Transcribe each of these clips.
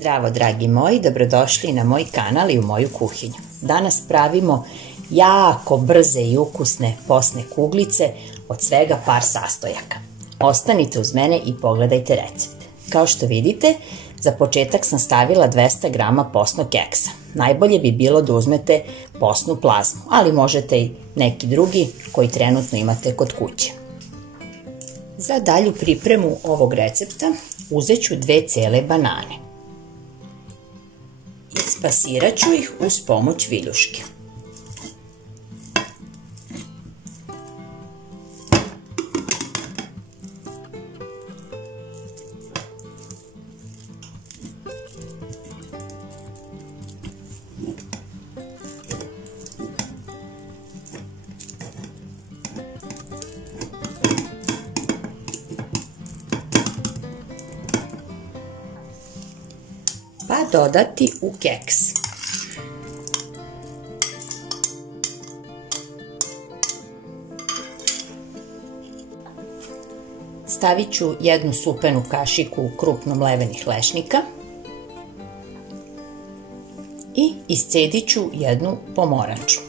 Zdravo dragi moji, dobrodošli na moj kanal i u moju kuhinju. Danas pravimo jako brze i ukusne posne kuglice od svega par sastojaka. Ostanite uz mene i pogledajte recept. Kao što vidite, za početak sam stavila 200 g posnog keksa. Najbolje bi bilo da uzmete posnu plazmu, ali možete i neki drugi koji trenutno imate kod kuće. Za dalju pripremu ovog recepta uzet ću 2 cele banane. Ispasirat ću ih uz pomoć viljuške. Pa dodati u keks. Stavit ću 1 supenu kašiku krupno mlevenih lešnika i iscedit ću 1 pomoranču.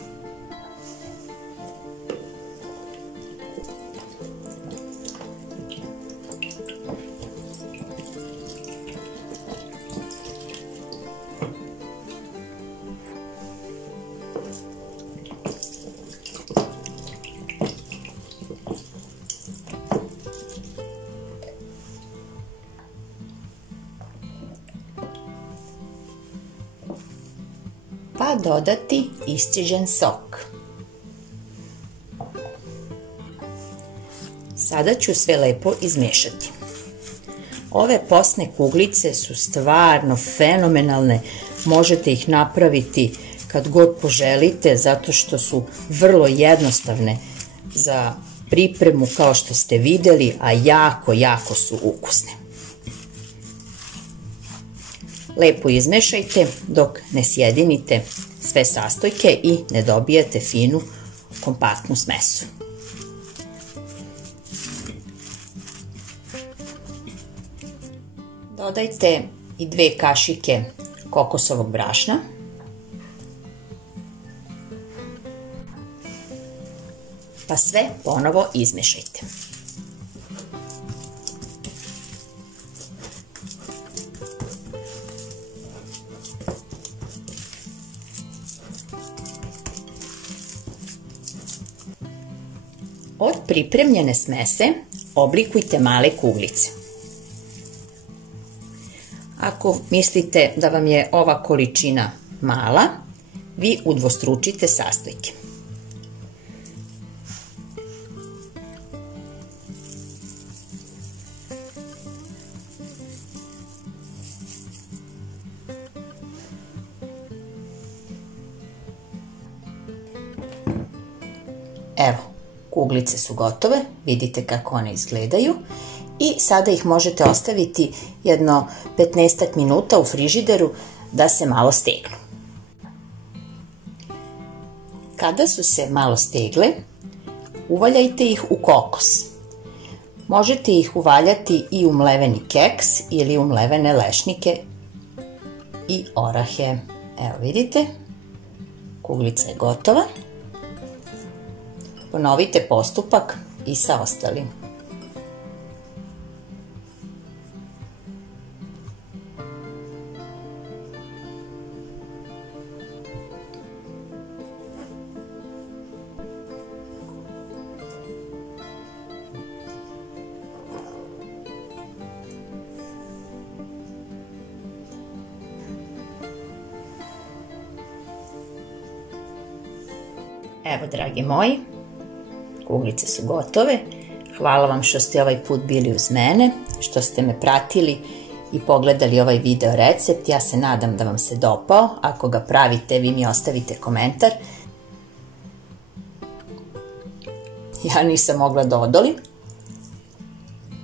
Pa dodati iscijeđen sok. Sada ću sve lepo izmiješati. Ove posne kuglice su stvarno fenomenalne, možete ih napraviti kad god poželite zato što su vrlo jednostavne za pripremu kao što ste vidjeli, a jako su ukusne. Lepo izmešajte dok ne sjedinite sve sastojke i ne dobijete finu kompaktnu smesu. Dodajte i 2 kašike kokosovog brašna. Pa sve ponovo izmešajte. Od pripremljene smese oblikujte male kuglice. Ako mislite da vam je ova količina mala, vi udvostručite sastojke. Evo, kuglice su gotove, vidite kako one izgledaju i sada ih možete ostaviti jedno 15 minuta u frižideru da se malo stegnu. Kada su se malo stegle, uvaljajte ih u kokos. Možete ih uvaljati i u mleveni keks ili u mlevene lešnike i orahe. Evo vidite, kuglica je gotova. Ponovite postupak i sa ostalim. Evo dragi moji, kuglice su gotove. Hvala vam što ste ovaj put bili uz mene, što ste me pratili i pogledali ovaj video recept. Ja se nadam da vam se dopao. Ako ga pravite, vi mi ostavite komentar. Ja nisam mogla da odolim.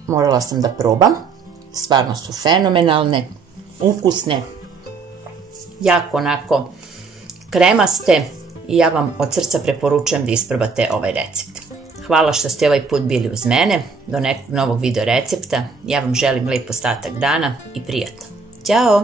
Morala sam da probam. Stvarno su fenomenalne, ukusne, jako onako kremaste i ja vam od srca preporučujem da isprobate ovaj recept. Hvala što ste ovaj put bili uz mene. Do nekog novog video recepta. Ja vam želim lep ostatak dana i prijatno. Ćao!